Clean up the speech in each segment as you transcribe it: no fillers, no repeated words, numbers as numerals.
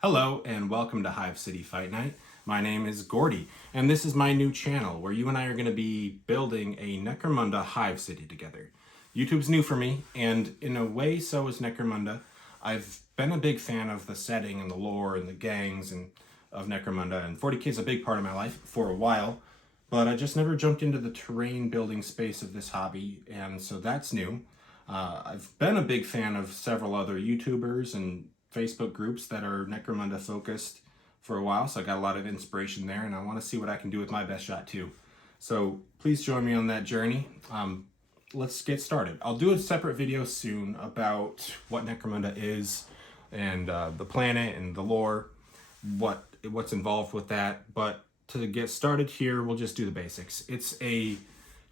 Hello and welcome to Hive City Fight Night. My name is Gordy and this is my new channel where you and I are going to be building a Necromunda Hive City together. YouTube's new for me and in a way so is Necromunda. I've been a big fan of the setting and the lore and the gangs and of Necromunda, and 40k is a big part of my life for a while, but I just never jumped into the terrain building space of this hobby, and so that's new. I've been a big fan of several other YouTubers and Facebook groups that are Necromunda focused for a while, so I got a lot of inspiration there, and I want to see what I can do with my best shot too. So please join me on that journey. Let's get started. I'll do a separate video soon about what Necromunda is and the planet and the lore, what's involved with that. But to get started here, we'll just do the basics. It's a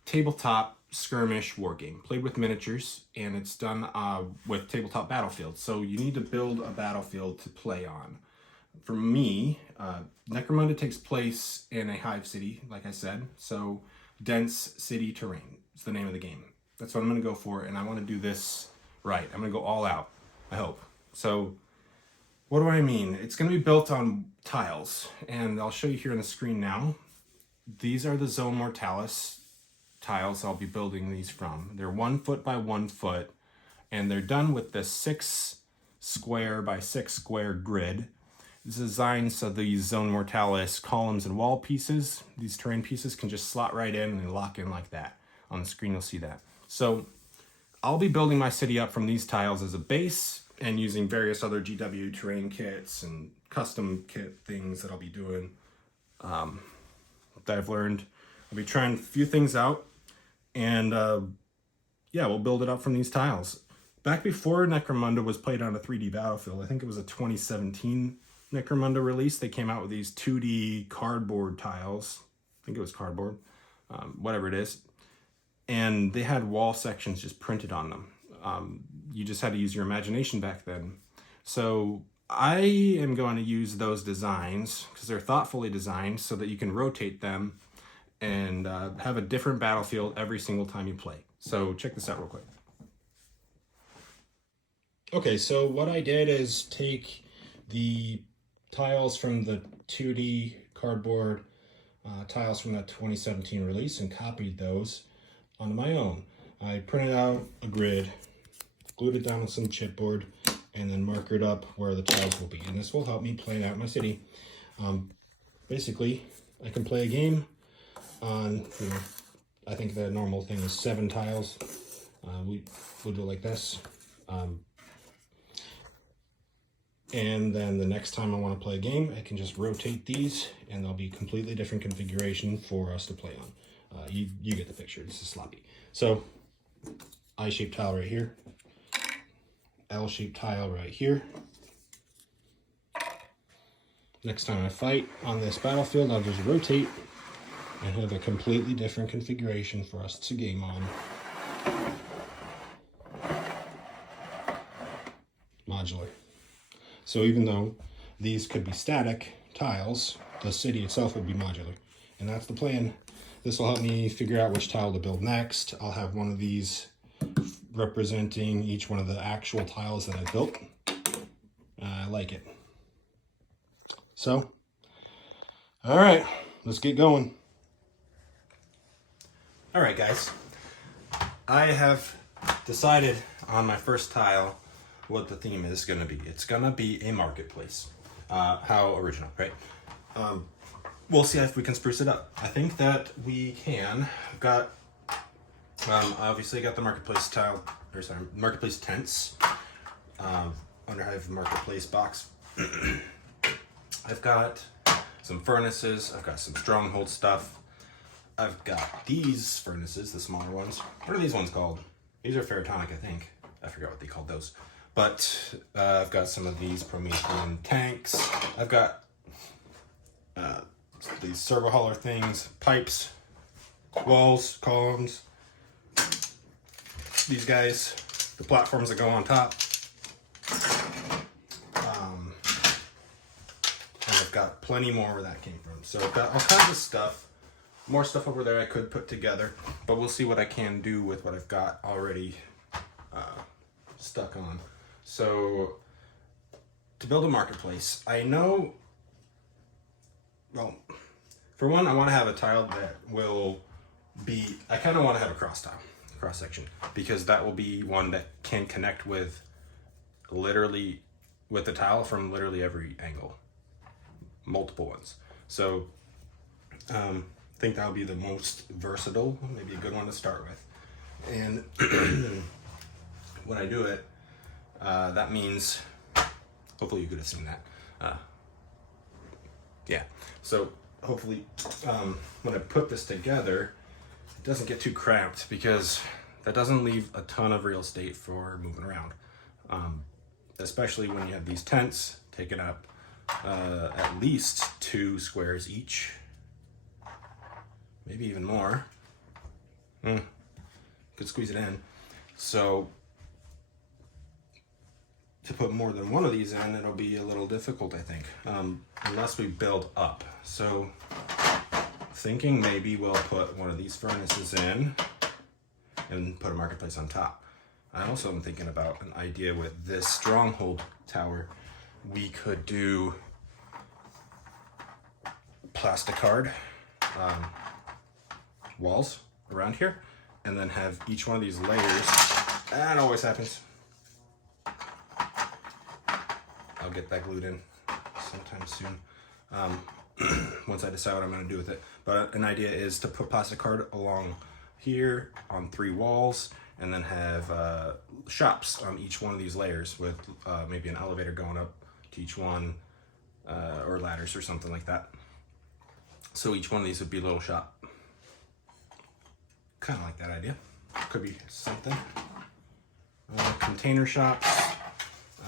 tabletop skirmish war game played with miniatures, and it's done with tabletop battlefields. So you need to build a battlefield to play on. For me, Necromunda takes place in a hive city, like I said, so dense city terrain is the name of the game. That's what I'm going to go for, and I want to do this right. I'm going to go all out, I hope. So what do I mean? It's going to be built on tiles, and I'll show you here on the screen now. These are the Zone Mortalis tiles I'll be building these from. They're 1 foot by 1 foot, and they're done with the 6 square by 6 square grid. It's designed so these Zone Mortalis columns and wall pieces, these terrain pieces, can just slot right in and lock in like that. On the screen you'll see that. So I'll be building my city up from these tiles as a base and using various other GW terrain kits and custom kit things that I'll be doing that I've learned. I'll be trying a few things out, and yeah, we'll build it up from these tiles. Back before Necromunda was played on a 3D battlefield, I think it was a 2017 Necromunda release, they came out with these 2D cardboard tiles. I think it was cardboard, whatever it is. And they had wall sections just printed on them. You just had to use your imagination back then. So I am going to use those designs because they're thoughtfully designed so that you can rotate them and have a different battlefield every single time you play. So check this out real quick. Okay, so what I did is take the tiles from the 2D cardboard tiles from that 2017 release and copied those onto my own. I printed out a grid, glued it down with some chipboard, and then markered up where the tiles will be. And this will help me plan out my city. Basically, I can play a game on, I think the normal thing is 7 tiles. We'll do it like this. And then the next time I want to play a game, I can just rotate these and they'll be completely different configuration for us to play on. You get the picture. This is sloppy. So I-shaped tile right here, L-shaped tile right here. Next time I fight on this battlefield, I'll just rotate and have a completely different configuration for us to game on. Modular. So even though these could be static tiles, the city itself will be modular. And that's the plan. This will help me figure out which tile to build next. I'll have one of these representing each one of the actual tiles that I built. I like it. So, all right, let's get going. All right, guys. I have decided on my first tile what the theme is going to be. It's going to be a marketplace. How original, right? We'll see if we can spruce it up. I think that we can. I've got, obviously got the marketplace tile, or sorry, marketplace tents. Under I have the marketplace box. I've got some furnaces. I've got some stronghold stuff. I've got these furnaces, the smaller ones. What are these ones called? These are ferrotonic, I think. I forgot what they called those. But I've got some of these Promethean tanks. I've got these servo hauler things, pipes, walls, columns. These guys, the platforms that go on top. And I've got plenty more where that came from. So I've got all kinds of stuff. More stuff over there I could put together, but we'll see what I can do with what I've got already stuck on. So to build a marketplace, I know, well, for one, I want to have a tile that will be, I kind of want to have a cross tile, cross section, because that will be one that can connect with literally, with the tile from literally every angle, multiple ones. So I think that'll be the most versatile, maybe a good one to start with. And when I do it, that means, hopefully you could have seen that. Yeah, so hopefully when I put this together, it doesn't get too cramped, because that doesn't leave a ton of real estate for moving around. Especially when you have these tents taking up at least 2 squares each, maybe even more. Could squeeze it in. So to put more than one of these in, it'll be a little difficult, I think, unless we build up. So thinking maybe we'll put one of these furnaces in and put a marketplace on top. I also am thinking about an idea with this stronghold tower. We could do plasticard walls around here, and then have each one of these layers. That always happens. I'll get that glued in sometime soon, once I decide what I'm going to do with it. But an idea is to put plasticard along here on 3 walls, and then have shops on each one of these layers with maybe an elevator going up to each one, or ladders or something like that. So each one of these would be a little shop. Kind of like that idea. Could be something. Container shops,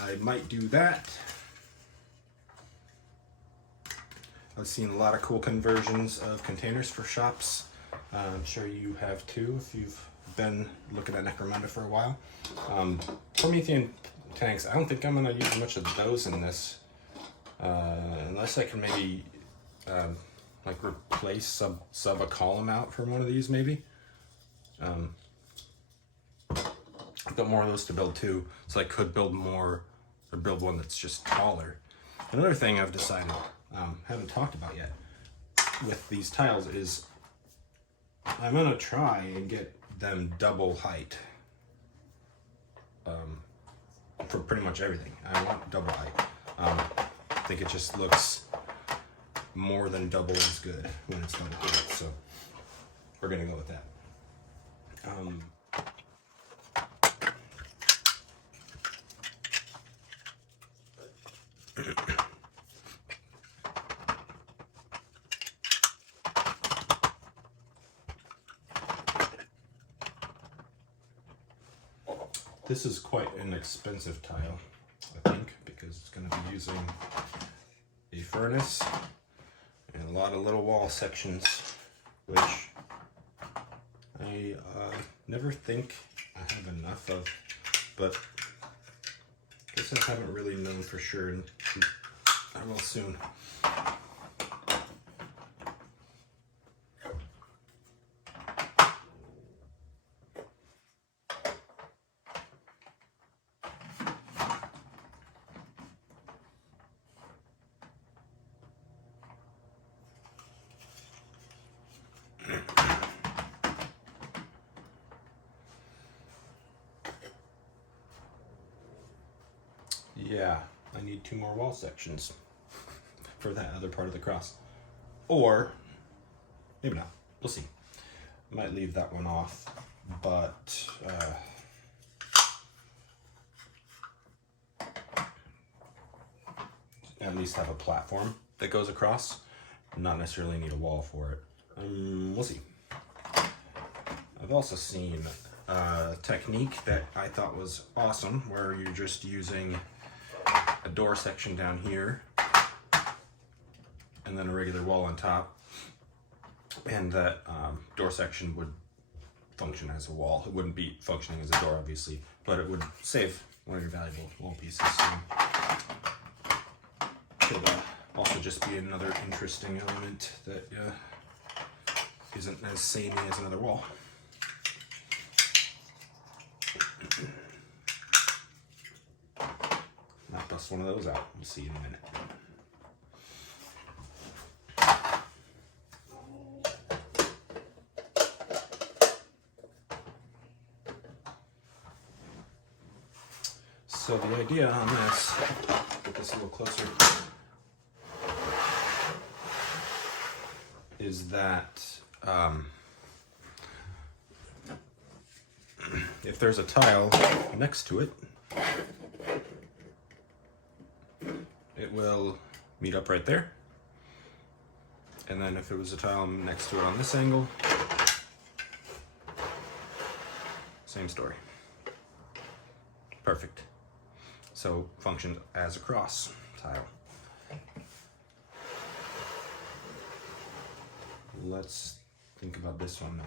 I might do that. I've seen a lot of cool conversions of containers for shops. I'm sure you have too if you've been looking at Necromunda for a while. Promethean tanks, I don't think I'm going to use much of those in this, unless I can maybe like replace sub a column out from one of these maybe. I've got more of those to build too, so I could build more, or build one that's just taller. Another thing I've decided, haven't talked about yet with these tiles is I'm gonna try and get them double height for pretty much everything. I want double height. I think it just looks more than double as good when it's double height, so we're gonna go with that. This is quite an expensive tile, I think, because it's going to be using a furnace and a lot of little wall sections, which I never think I have enough of, but I guess I haven't really known for sure, and I will soon. Yeah, I need 2 more wall sections for that other part of the cross. Or, maybe not. We'll see. I might leave that one off, but at least have a platform that goes across. Not necessarily need a wall for it. We'll see. I've also seen a technique that I thought was awesome, where you're just using a door section down here and then a regular wall on top, and that door section would function as a wall. It wouldn't be functioning as a door, obviously, but it would save one of your valuable wall pieces. Could also just be another interesting element that isn't as samey as another wall. Not test one of those out. We'll see in a minute. So the idea on this, get this a little closer, is that if there's a tile next to it, it will meet up right there. And then if it was a tile next to it on this angle, same story. Perfect. So functions as a cross tile. Let's think about this one now.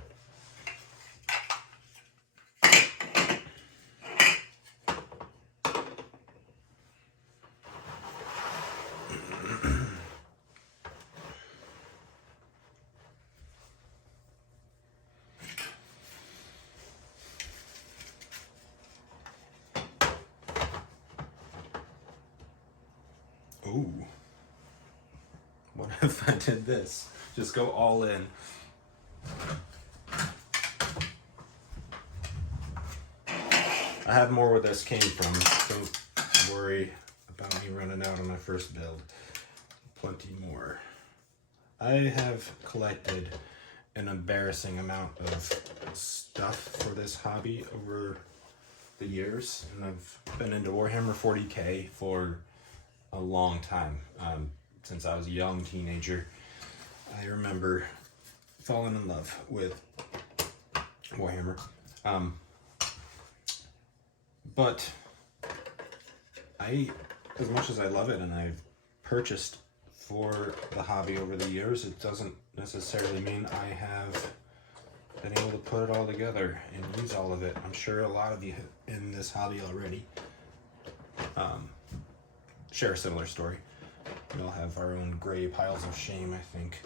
Ooh, what if I did this? Just go all in. I have more where this came from. Don't worry about me running out on my first build. Plenty more. I have collected an embarrassing amount of stuff for this hobby over the years, and I've been into Warhammer 40K for a long time. Since I was a young teenager, I remember falling in love with Warhammer. But as much as I love it and I've purchased for the hobby over the years, it doesn't necessarily mean I have been able to put it all together and use all of it. I'm sure a lot of you in this hobby already share a similar story. We all have our own gray piles of shame, I think.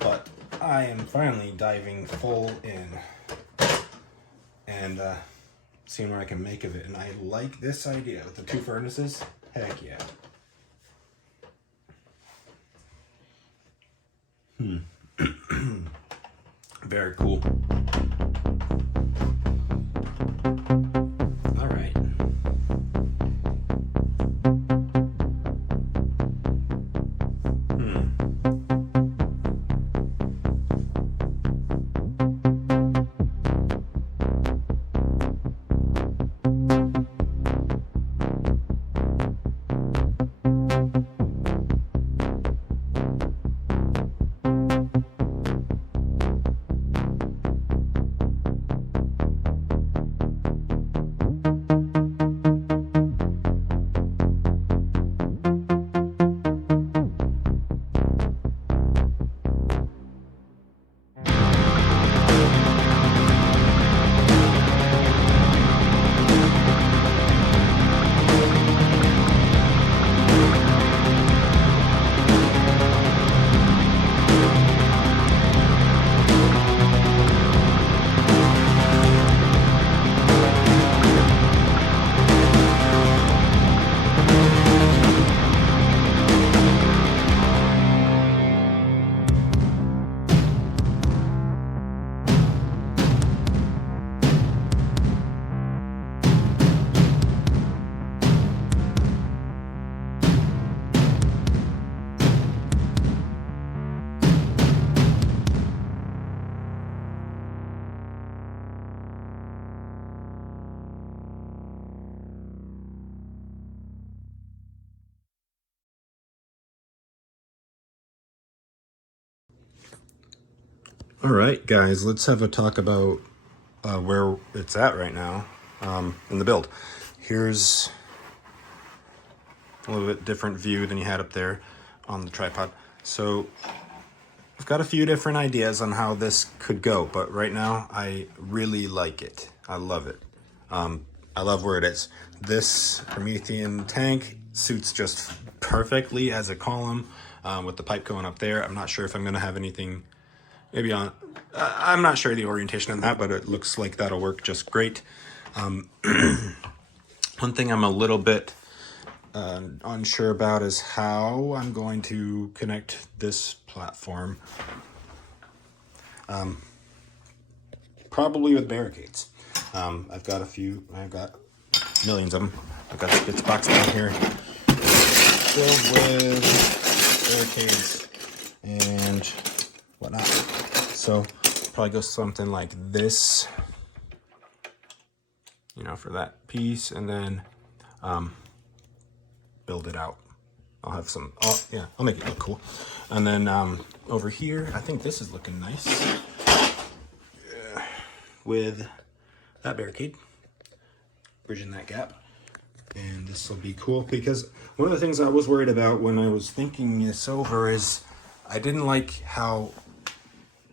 But I am finally diving full in and seeing what I can make of it. And I like this idea with the 2 furnaces. Heck yeah. Very cool. All right. All right, guys, let's have a talk about where it's at right now in the build. Here's a little bit different view than you had up there on the tripod. So I've got a few different ideas on how this could go, but right now I really like it. I love it. I love where it is. This Promethean tank suits just perfectly as a column with the pipe going up there. I'm not sure if I'm going to have anything maybe on, I'm not sure the orientation on that, but it looks like that'll work just great. One thing I'm a little bit unsure about is how I'm going to connect this platform. Probably with barricades. I've got millions of them. I've got a bits box down here filled with barricades and whatnot. So probably go something like this, you know, for that piece, and then build it out. I'll have some, I'll make it look cool. And then over here, I think this is looking nice with that barricade, bridging that gap. And this will be cool because one of the things I was worried about when I was thinking this over is I didn't like how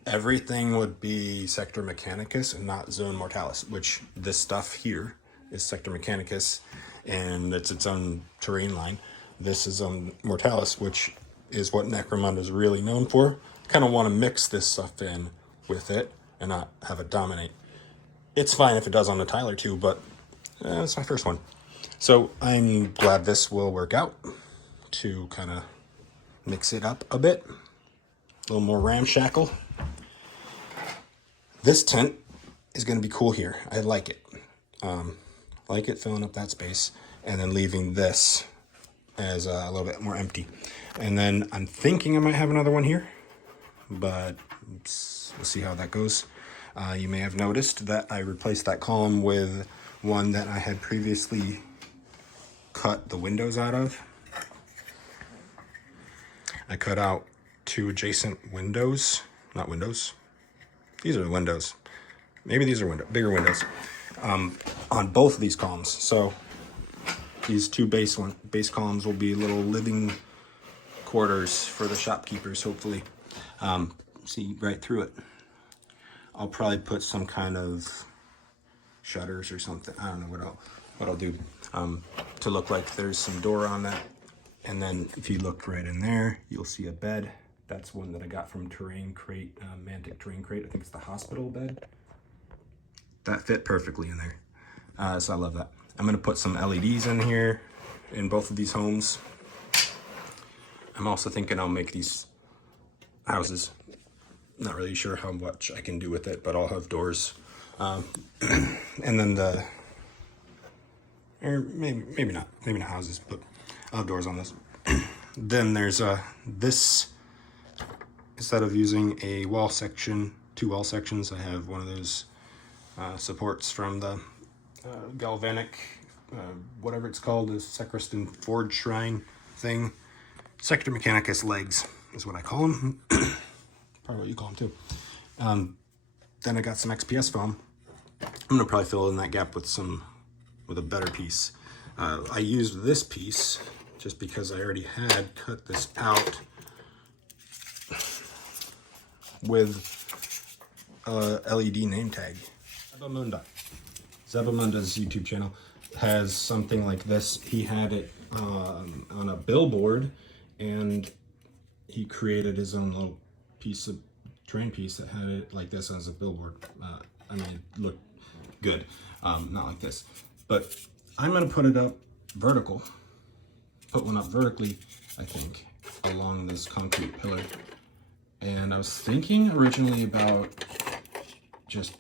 everything would be Sector Mechanicus and not Zone Mortalis, which this stuff here is Sector Mechanicus and it's its own terrain line. This is Zone Mortalis, which is what Necromunda is really known for. Kind of want to mix this stuff in with it and not have it dominate. It's fine if it does on the tile or two, but it's my first one. So I'm glad this will work out to kind of mix it up a bit. A little more ramshackle. This tent is going to be cool here. I like it. Like it filling up that space and then leaving this as a little bit more empty. And then I'm thinking I might have another one here, but we'll see how that goes. You may have noticed that I replaced that column with one that I had previously cut the windows out of. I cut out two adjacent windows, not windows. These are the windows. Maybe these are bigger windows on both of these columns. So these two base columns will be little living quarters for the shopkeepers, hopefully. See right through it. I'll probably put some kind of shutters or something. I don't know what I'll do to look like there's some door on that. And then if you look right in there, you'll see a bed. That's one that I got from Terrain Crate, Mantic Terrain Crate. I think it's the hospital bed. That fit perfectly in there. So I love that. I'm gonna put some LEDs in here in both of these homes. I'm also thinking I'll make these houses. Not really sure how much I can do with it, but I'll have doors. And then or maybe not houses, but I'll have doors on this. Then there's this, instead of using a wall section, two wall sections, I have one of those supports from the galvanic, whatever it's called, the Sacristan Forge Shrine thing. Sector Mechanicus legs is what I call them. Probably what you call them too. Then I got some XPS foam. I'm gonna probably fill in that gap with a better piece. I used this piece just because I already had cut this out with a LED name tag. Zebamunda's YouTube channel has something like this. He had it on a billboard, and he created his own little piece of terrain piece that had it like this as a billboard. I mean, it looked good, not like this. But I'm gonna put it up vertical, put one up vertically, I think, along this concrete pillar. And I was thinking originally about just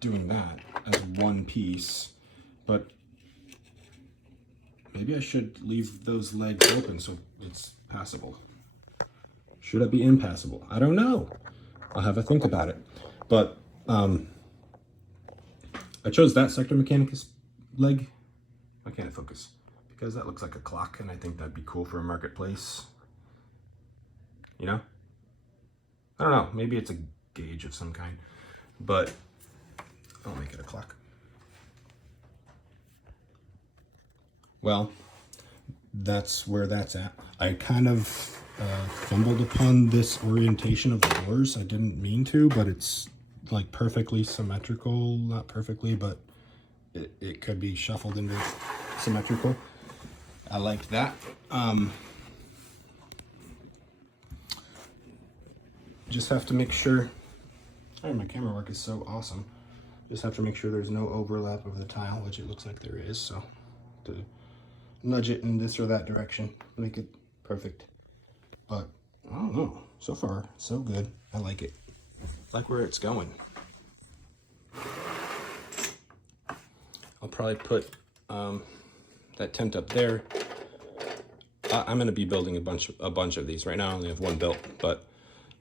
doing that as one piece, but maybe I should leave those legs open so it's passable. Should it be impassable? I don't know. I'll have a think about it. But I chose that Sector Mechanicus leg. Why can't it focus? Because that looks like a clock, and I think that'd be cool for a marketplace. You know? I don't know. Maybe it's a gauge of some kind, but I'll make it a clock. Well, that's where that's at. I kind of fumbled upon this orientation of the doors. I didn't mean to, but it's like perfectly symmetrical. Not perfectly, but it could be shuffled into symmetrical. I like that. Just have to make sure, my camera work is so awesome. Just have to make sure there's no overlap of the tile, which it looks like there is. So to nudge it in this or that direction, make it perfect. But I don't know, so far so good. I like it. I like where it's going. I'll probably put that tent up there. I'm going to be building a bunch of these. Right now I only have one built, but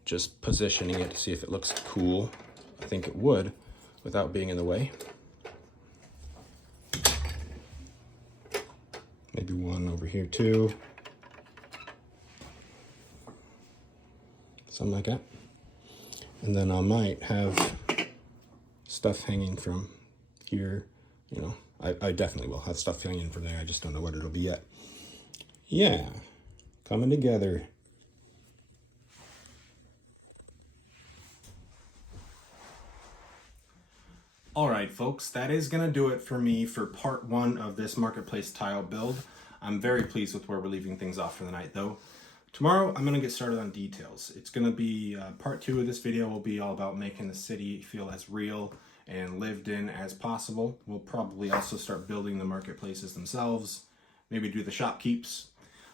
just positioning it to see if it looks cool. I think it would without being in the way. Maybe one over here too. Something like that. And then I might have stuff hanging from here. You know, I definitely will have stuff hanging from there. I just don't know what it'll be yet. Yeah, coming together. All right, folks, that is gonna do it for me for part 1 of this marketplace tile build. I'm very pleased with where we're leaving things off for the night though. Tomorrow, I'm gonna get started on details. It's gonna be, part 2 of this video will be all about making the city feel as real and lived in as possible. We'll probably also start building the marketplaces themselves, maybe do the shopkeeps.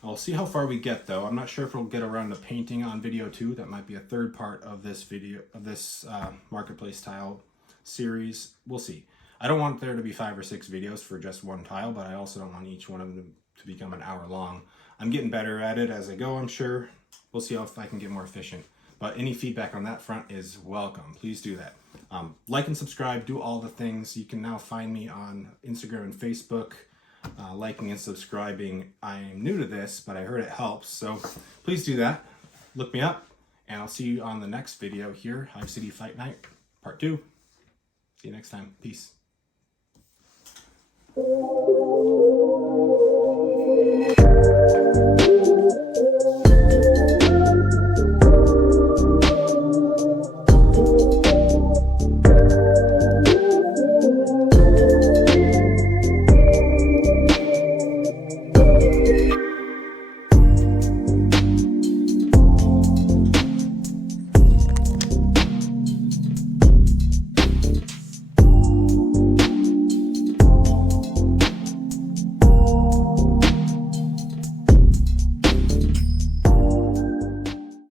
I'll see how far we get though. I'm not sure if we'll get around to painting on video 2. That might be a third part of this video, of this marketplace tile series. We'll see. I don't want there to be 5 or 6 videos for just one tile, but I also don't want each one of them to become an hour long. I'm getting better at it as I go, I'm sure. We'll see if I can get more efficient. But any feedback on that front is welcome. Please do that. Like and subscribe, do all the things. You can now find me on Instagram and Facebook. Liking and subscribing. I'm new to this, but I heard it helps, so please do that. Look me up, and I'll see you on the next video here, Hive City Fight Night, part 2. See you next time. Peace.